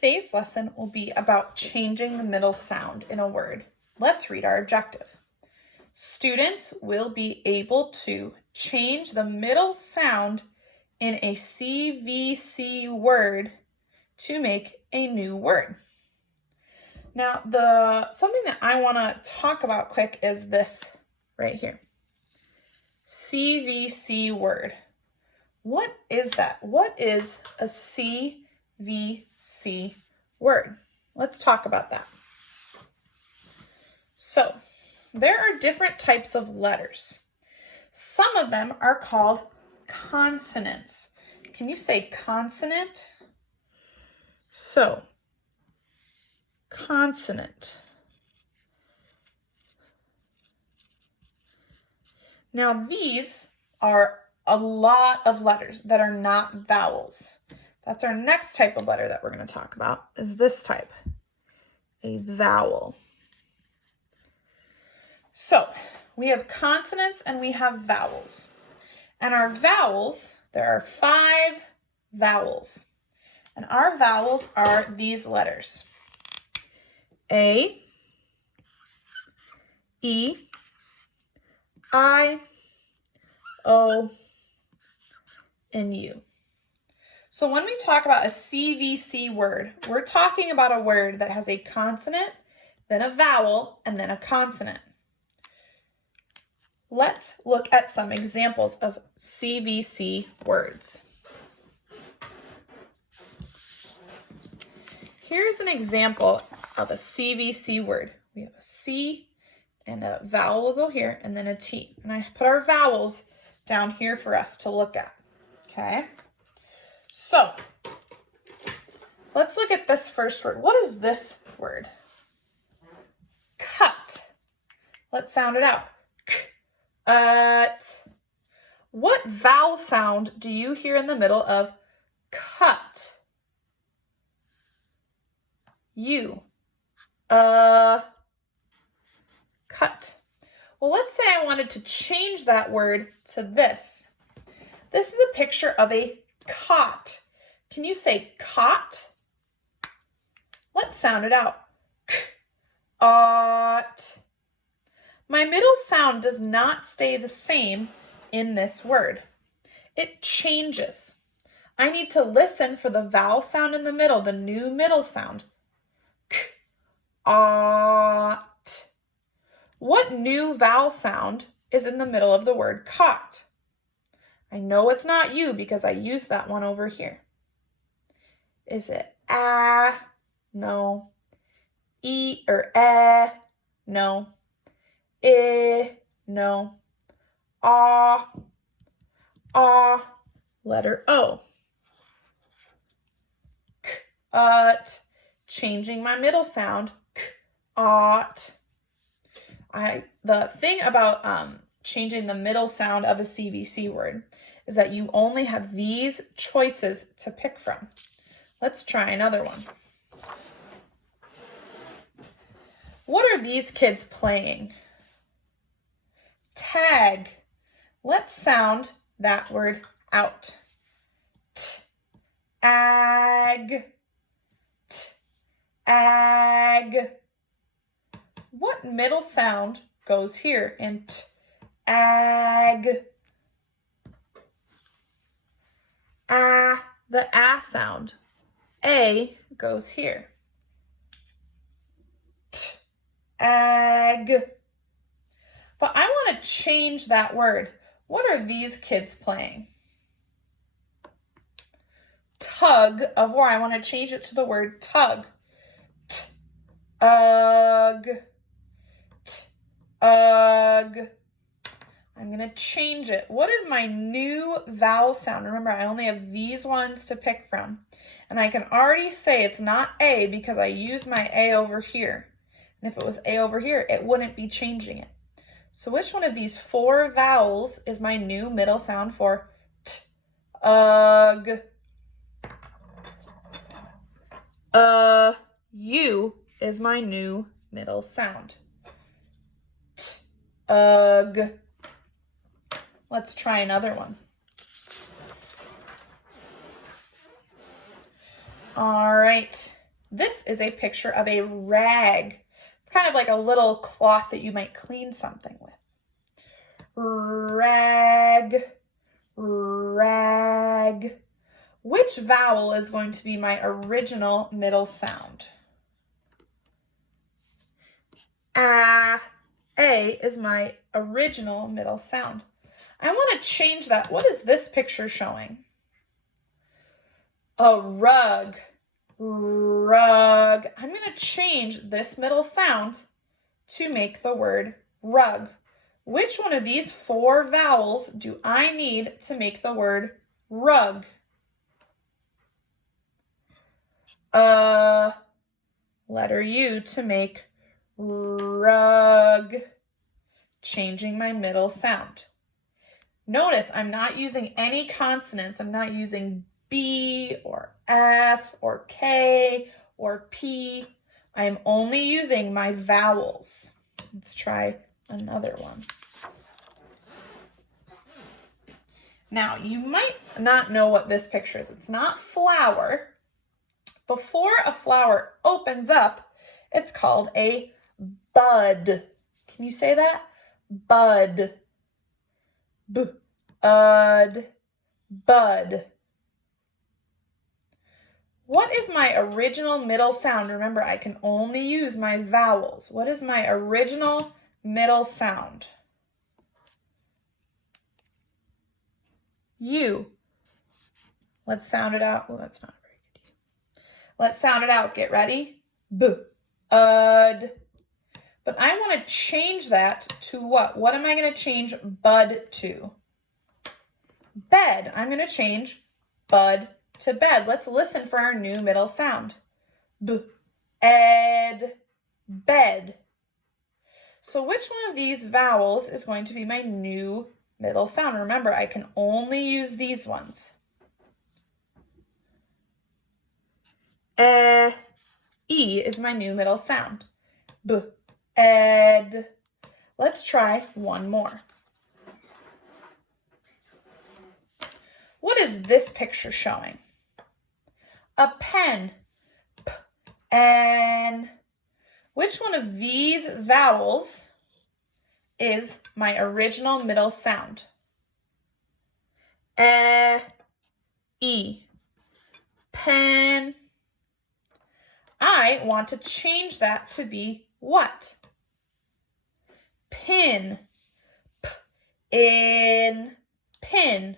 Today's lesson will be about changing the middle sound in a word. Let's read our objective. Students will be able to change the middle sound in a CVC word to make a new word. Now, something that I want to talk about quick is this right here. CVC word. What is that? What is a CVC word? Let's talk about that. So, there are different types of letters. Some of them are called consonants. Can you say consonant? So, consonant. Now, these are a lot of letters that are not vowels. That's our next type of letter that we're going to talk about, is this type, a vowel. So, we have consonants and we have vowels. And our vowels, there are 5 vowels. And our vowels are these letters: A, E, I, O, and U. So when we talk about a CVC word, we're talking about a word that has a consonant, then a vowel, and then a consonant. Let's look at some examples of CVC words. Here's an example of a CVC word. We have a C and a vowel will go here and then a T. And I put our vowels down here for us to look at. Okay? So, let's look at this first word. What is this word? Cut. Let's sound it out. What vowel sound do you hear in the middle of cut? U. Cut. Well, let's say I wanted to change that word to this. This is a picture of a cot. Can you say cot? Let's sound it out. Ot. My middle sound does not stay the same in this word. It changes. I need to listen for the vowel sound in the middle, the new middle sound. Ot. What new vowel sound is in the middle of the word cot? I know it's not U because I used that one over here. Is it ah? No. E or eh? No. I? No. Ah? Ah. Letter O. Ut. Changing my middle sound. Ot. The thing about changing the middle sound of a CVC word is that you only have these choices to pick from. Let's try another one. What are these kids playing? Tag. Let's sound that word out. Ag. Ag. What middle sound goes here in t? Ag. Ah, the ah sound. A goes here. T. Ag. But I want to change that word. What are these kids playing? Tug of war. I want to change it to the word tug. T. Ug. T. Ug. I'm going to change it. What is my new vowel sound? Remember, I only have these ones to pick from. And I can already say it's not A because I used my A over here. And if it was A over here, it wouldn't be changing it. So which one of these 4 vowels is my new middle sound for t? Ug. U is my new middle sound. T. Ug. Let's try another one. All right. This is a picture of a rag. It's kind of like a little cloth that you might clean something with. Rag, rag. Which vowel is going to be my original middle sound? A is my original middle sound. I want to change that. What is this picture showing? A rug, rug. I'm going to change this middle sound to make the word rug. Which one of these 4 vowels do I need to make the word rug? Letter U to make rug. Changing my middle sound. Notice I'm not using any consonants. I'm not using B or F or K or P. I am only using my vowels. Let's try another one. Now, you might not know what this picture is. It's not flower. Before a flower opens up, it's called a bud. Can you say that? Bud. Bud. Bud. What is my original middle sound? Remember, I can only use my vowels. What is my original middle sound? U. Let's sound it out. Oh, that's not very good. Let's sound it out. Get ready. B-ud. But I want to change that to what? What am I going to change bud to? Bed. I'm going to change bud to bed. Let's listen for our new middle sound. B-ed. Bed. So which one of these vowels is going to be my new middle sound? Remember, I can only use these ones. E is my new middle sound. B-ed. Let's try one more. What is this picture showing? A pen. P-en. Which one of these vowels is my original middle sound? E. Pen. I want to change that to be what? Pin. P-in. Pin.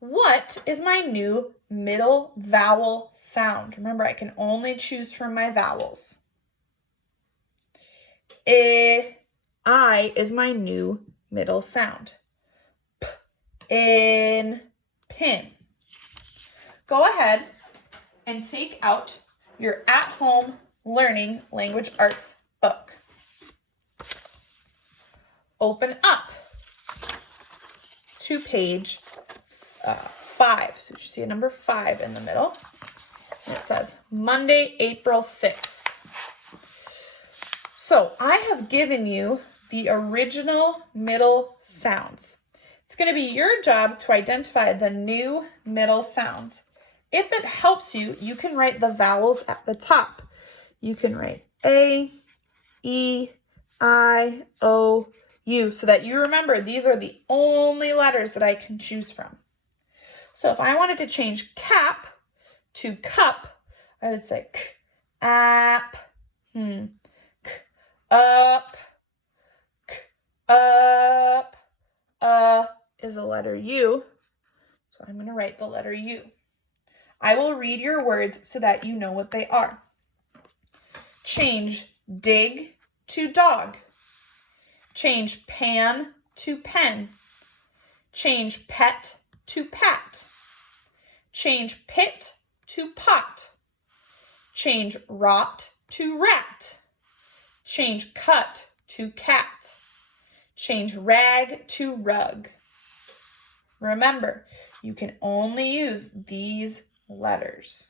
What is my new middle vowel sound? Remember, I can only choose from my vowels. I is my new middle sound. P-in. Pin. Go ahead and take out your at-home learning language arts book. Open up to page 5. So you see a number 5 in the middle. And it says Monday, April 6th. So I have given you the original middle sounds. It's going to be your job to identify the new middle sounds. If it helps you, you can write the vowels at the top. You can write A, E, I, O, U, so that you remember these are the only letters that I can choose from. So if I wanted to change cap to cup, I would say k, ap, k, up, k, up, is a letter U. So I'm going to write the letter U. I will read your words so that you know what they are. Change dig to dog. Change pan to pen. Change pet to pat. Change pit to pot. Change rot to rat. Change cut to cat. Change rag to rug. Remember, you can only use these letters.